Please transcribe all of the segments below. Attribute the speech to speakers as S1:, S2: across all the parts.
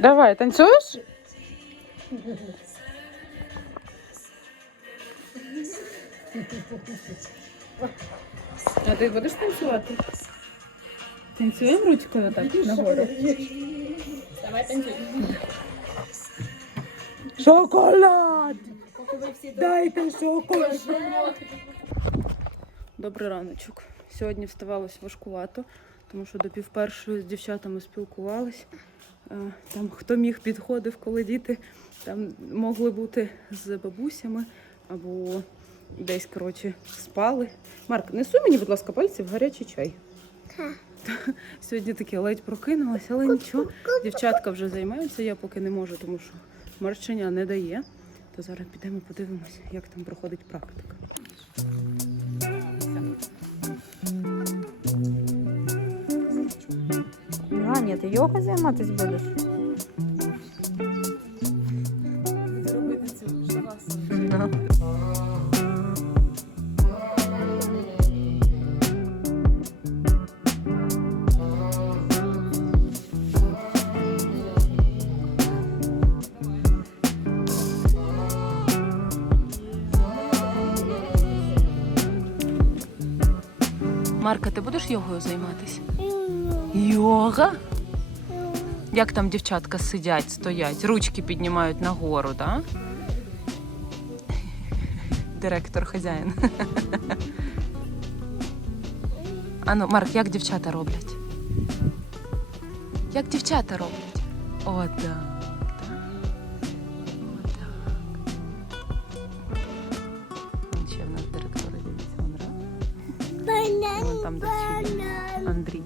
S1: Давай, танцюєш? А ти будеш танцювати? Танцюємо ручкою так нагору.
S2: Давай танцюй.
S1: Шоколад! Дайте шоколад! Добрий раночок. Сьогодні вставалось важкувато, тому що до півпершої з дівчатами спілкувались. Е, Там хто міг підходив, коли діти там могли бути з бабусями або десь, коротше, спали. Марк, несуй мені, будь ласка, пальці в гарячий чай. Сьогодні таке ледь прокинулася, але нічого. Дівчатка вже займаються, я поки не можу, тому що марчення не дає. То зараз підемо подивимося, як там проходить практика.
S3: А, ні, ти йогою займатися будеш? Ну.
S1: Марка, ти будеш йогою займатися? Йога? Як там дівчатка сидять, стоять, ручки піднімають нагору, так? Директор, хазяїн. Ану, Марк, як дівчата роблять? Як дівчата роблять? Так. Отак. Ще в нас директори дивіться, вон раз. Вон там десь Андрій.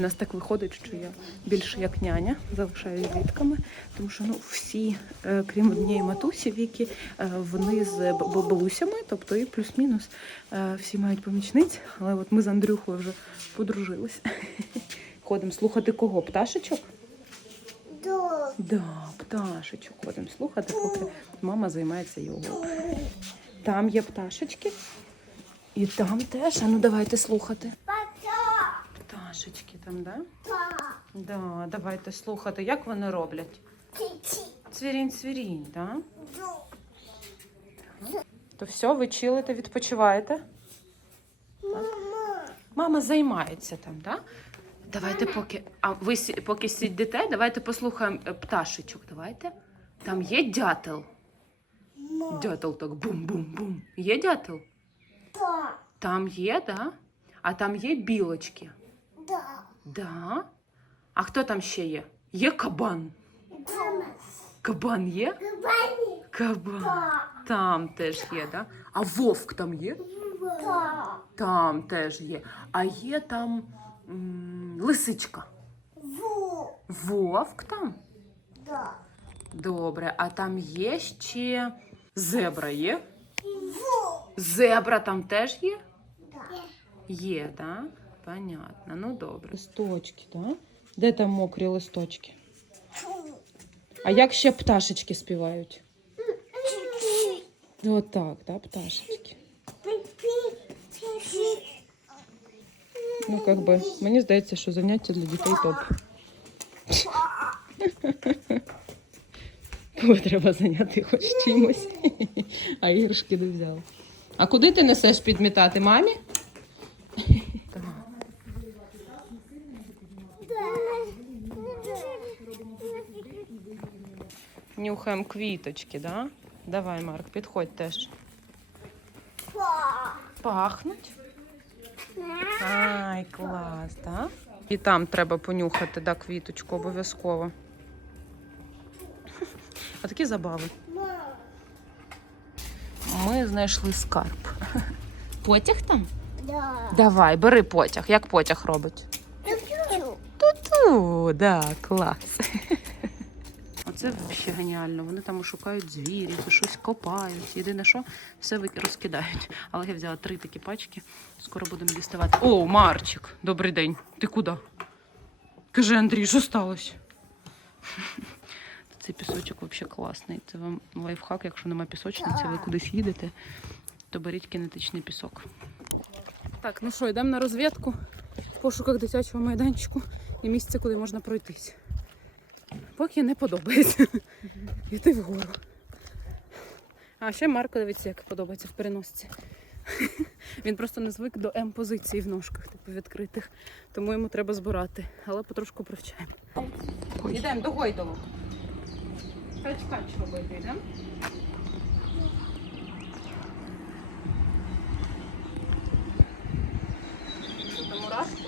S1: У нас так виходить, що я більше як няня залишаюсь з дітками, тому що ну всі, е, крім однієї матусі, віки, е, вони з бабусями, тобто і плюс-мінус е, всі мають помічниць. Але от ми з Андрюхою вже подружились. Ходимо слухати кого? Пташечок? Да, пташечок ходимо слухати, поки мама займається йогою. Там є пташечки. І там теж. А ну давайте слухати. Пташечки там, да? Да, давайте слухати, як вони роблять. Цвірінь, цвірінь, да? То все, ви чилите, відпочиваєте? Так? Мама займається там, да? Давайте поки. А ви сі- поки сидите, давайте послухаємо е, пташечок. Давайте. Там є дятел. Дятел так бум-бум-бум. Є дятел? Там є, да? А там є білочки. Да. А хто там ще є? Є кабан. Кабан є? Кабан. Там теж є, да? А вовк там є? Там теж є. А є там лисичка. Вовк там? Добре, а там є ще зебра є? Зебра там теж є? Є, так? Понятно. Ну добре. Листочки, так? Де там мокрі листочки? А як ще пташечки співають? Отак, так, пташечки. Ну, як би, мені здається, що заняття для дітей топ. Кого треба зайняти хоч чимось, а іграшки не взяла. А куди ти несеш підмітати мамі? Так. Нюхаємо квіточки, да? Давай, Марк, підходь теж. Пахнуть. Ай, клас, так? І там треба понюхати, да, квіточку обов'язково. А такі забави. Ми знайшли скарб. Потяг там? Давай, бери потяг. Як потяг робить? Ту-ту, да, клас. Оце взагалі геніально. Вони там шукають звірів, щось копають. Єдине, що все розкидають. Але я взяла три такі пачки. Скоро будемо діставати. О, Марчик, добрий день. Ти куди? Каже Андрій, що сталося? Цей пісочок взагалі класний. Це вам лайфхак, якщо нема пісочниці, ви кудись їдете, то беріть кінетичний пісок. Так, ну що, йдемо на розвідку в пошуках дитячого майданчику і місця, куди можна пройтись. Поки не подобається. Йти вгору. А ще Марко, дивіться, як подобається в переносці. Він просто не звик до М-позиції в ножках, типу відкритих. Тому йому треба збирати. Але потрошку привчаємо. Йдемо до Гойдову. Кач-кач робити, йдемо. Що там мурашки?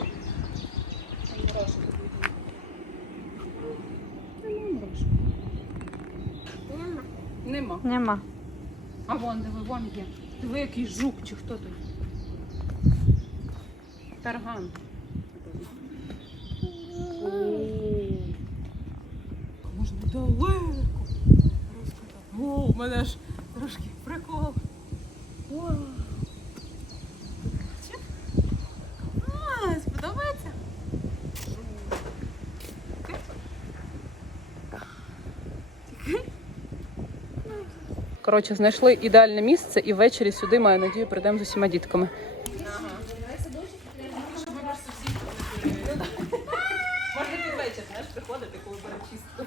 S1: Там мурашки видно. Нема мурашок. Нема.
S3: Нема.
S1: А вон, диви, вон є. Диви, який жук чи хто тут. Тарган. Можна далеко. О, у мене ж трошки прикол. О. Чи? А, сподобається? Коротше, знайшли ідеальне місце і ввечері сюди, маю надію, прийдемо з усіма дітками. Можна під вечір, знаєш, приходити, коли перечистку.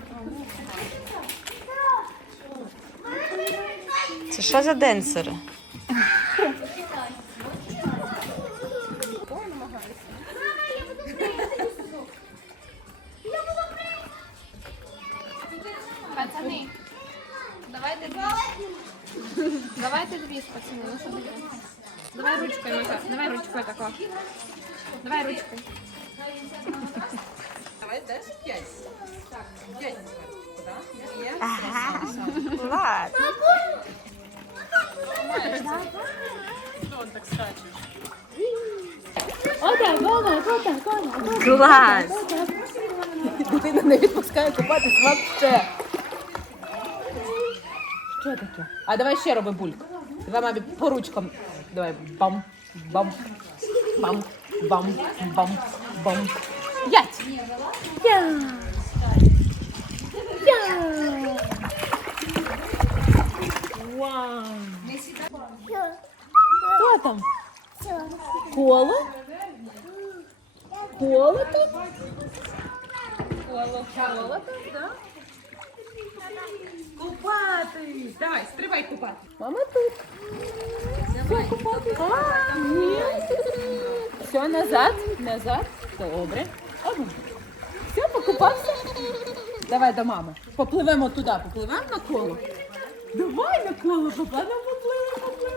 S3: Це що за денсери?
S1: Хто он так скаче?
S3: Клас.
S1: Дитина не відпускає купатись вообще. Що таке? А давай ще роби бульк. Давай мамі по ручкам. Давай бам, бам, бам, бам, бам, бам. П'ять. Вау. Там? Коло? Коло тут? Коло, коло тут, да? Купатись! Давай, стрибай купатись. Мама тут. Давай. Купатись. А, ні. Все, назад, назад. Добре. Все, покупався? Давай до мами. Попливемо туди, попливемо на коло. Давай на коло, попливемо, попливемо, попливемо.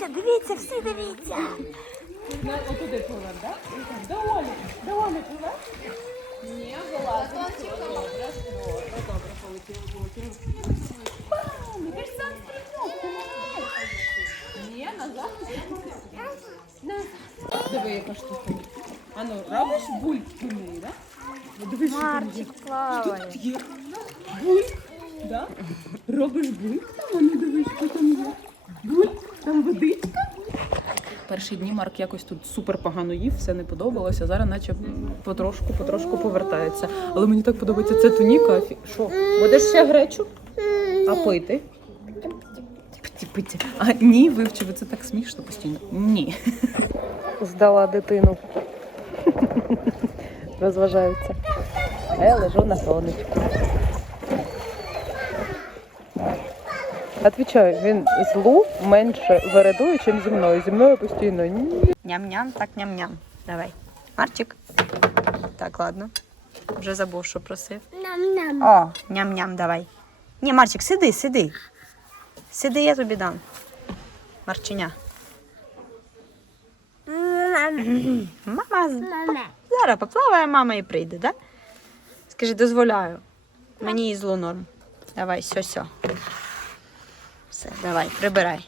S3: Дивіться, дивіться, всі дивіться.
S1: Отуди пливемо, так? Да? До Олі, до Олі пливемо? Ні, вилазимо. Добре, добре, добре, полетіли, полетіли. Бам! Яка ж сам стрибнув, ти молодець. Ні, назад. Назад. Диви, яка штука. А ну, робиш бульк так? Да? Диви, що.
S3: Марчик плаває.
S1: Тут є бульк, да? Робиш бульк, там, а ну дивись, що там є. Бульк, там водичка. Перші дні Марк якось тут супер погано їв, все не подобалося. Зараз наче потрошку, потрошку повертається. Але мені так подобається ця туніка. Що? Будеш ще гречу? А пити? Пити. А ні, вивчив, це так смішно постійно. Ні. Здала дитину. Розважаються. Я лежу на сонечку. Отвічаю, він з Лу менше вередує, ніж зі мною. Зі мною постійно.
S3: Ням-ням, так ням-ням. Давай. Марчик. Так, ладно. Вже забув, що просив. О, ням-ням, давай. Ні, Марчик, сиди, сиди. Сиди, я тобі дам. Марчиня. Мама, зараз поплаває, мама і прийде, да? Скажи, дозволяю. Мені і зло норм. Давай, сьо-сьо. Все, давай, прибирай.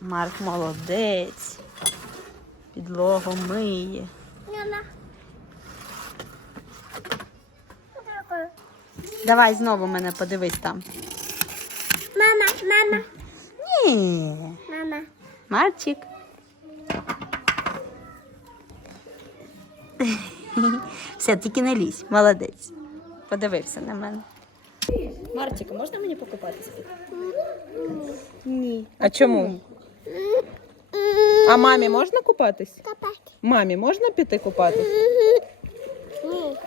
S3: Марк молодець. Підлогу миє. Давай знову мене подивись там.
S4: Мама, мама,
S3: Ні.
S4: мама.
S3: Марчик. Все, тільки не лізь, молодець. Подивився на мене. Марчик, можна мені покупатися?
S1: А чому? А мамі можна купатись?
S4: Копати.
S1: Мамі можна піти купатись?
S4: Ні.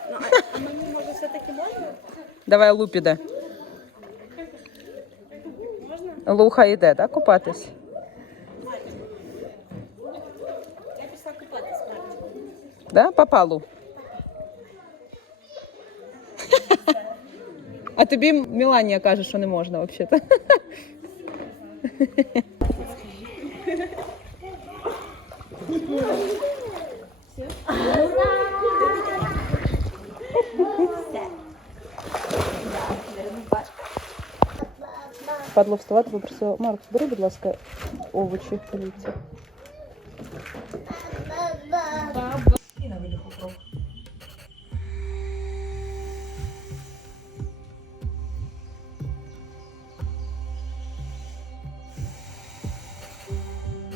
S1: Давай Лу піде. Луха йде, так, купатись? Да, папа Лу? А тобі Міланія каже, що не можна взагалі. Падло вставати, попросила Марк, бери, будь ласка, овочі поліція.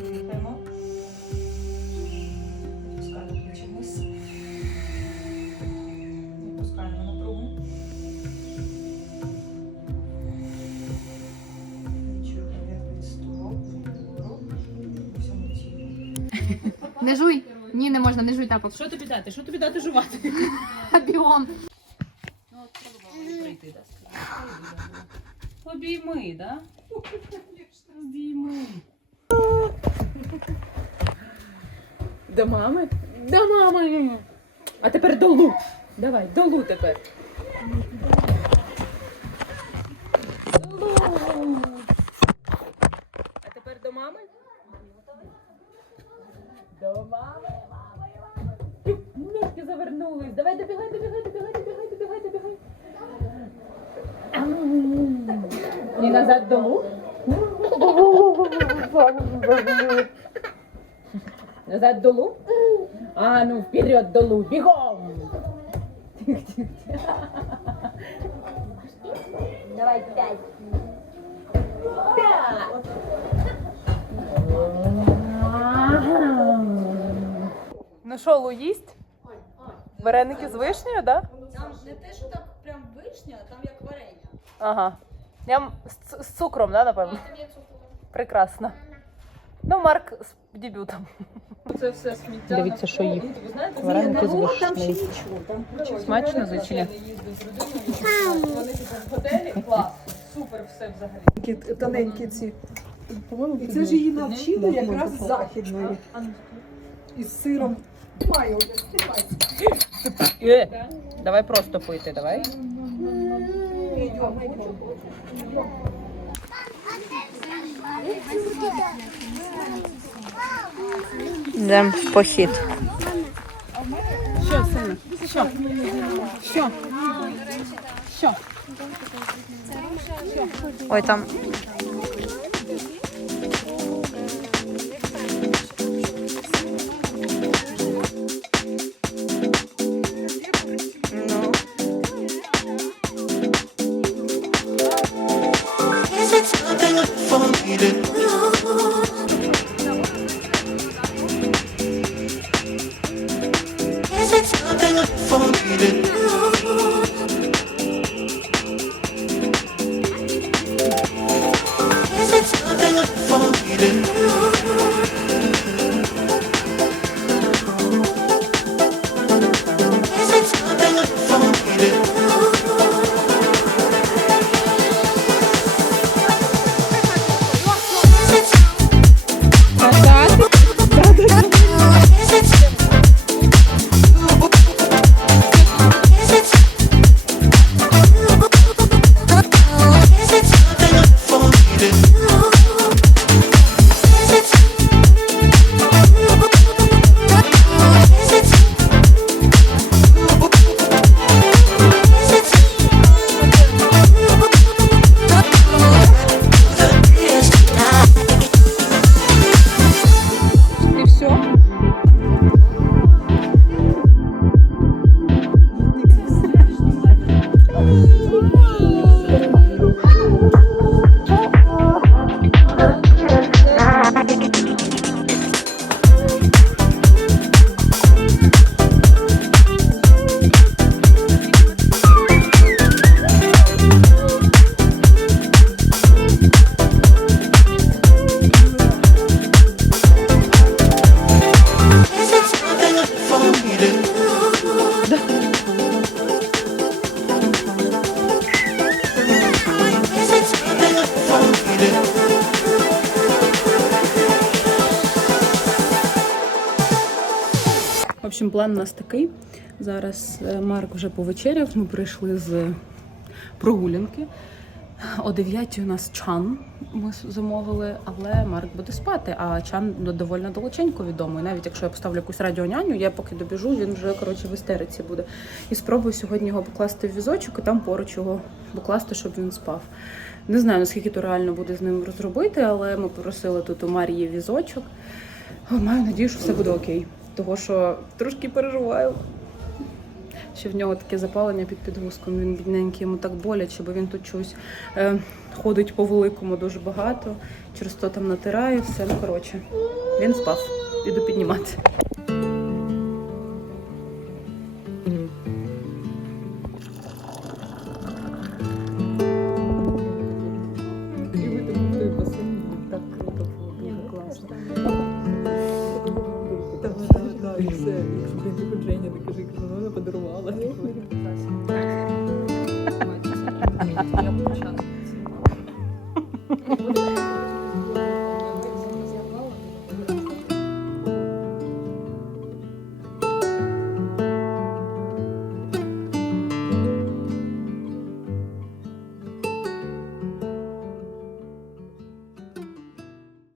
S3: Дихаємо. Відпускаємо плечі вниз. Відпускаємо напругу. Відчуємо поверхність стоп, вгору, по всьому тілу.
S2: Не жуй. Ні, не можна, не жуй тапок.
S1: Що тобі дати? Що тобі дати жувати?
S2: Бігом.
S1: Обійми, да? Обійми. До мами? До мами. А тепер до Лу. Давай, до Лу тепер. А тепер до мами? До мами, мами, мами. Давай, добігай, добігай, добігай, добігай, добігай, добігай. Назад до Лу. Назад до Лу. А ну, вперед до Лу, бігом.
S4: Давай п'ять.
S1: Ну що, Лу їсть? Вареники з вишнею, да?
S3: Там не те, що так прям вишня, а там як варення.
S1: Ага. Я з, з цукром, да, напевно? Прекрасно. Ну, Марк з дебютом.
S3: Це все сміття.
S1: Дивіться, що їх.
S3: Ви
S1: Вареники з
S3: там
S1: вишнею.
S3: ще нічого.
S1: Смачно, звичайно.
S3: Вони тут в готелі, клас, супер все взагалі.
S5: Такі тоненькі ці. І це ж її навчили якраз західної. Із сиром. Маю.
S1: Е, давай просто пити, давай.
S3: Йдемо в похід.
S1: Що, сина? Що? Що? Що?
S3: Ой, там. Ну.
S6: Is for me to
S1: общем, план у нас такий. Зараз е, Марк вже повечеряв. Ми прийшли з прогулянки. О 9 у нас чан ми замовили, але Марк буде спати. А чан доволі далеченько відомий. Навіть якщо я поставлю якусь радіоняню, я поки добіжу, він вже коротше в істериці буде. І спробую сьогодні його покласти в візочок і там поруч його покласти, щоб він спав. Не знаю, наскільки то реально буде з ним розробити, але ми попросили тут у Марії візочок. Маю надію, що все буде окей. Того що трошки переживаю. Що в нього таке запалення під підгузком. Він бідненький, йому так боляче, бо він тут чогось е, ходить по великому дуже багато. Через то там натирає все. Ну коротше, він спав. Піду піднімати.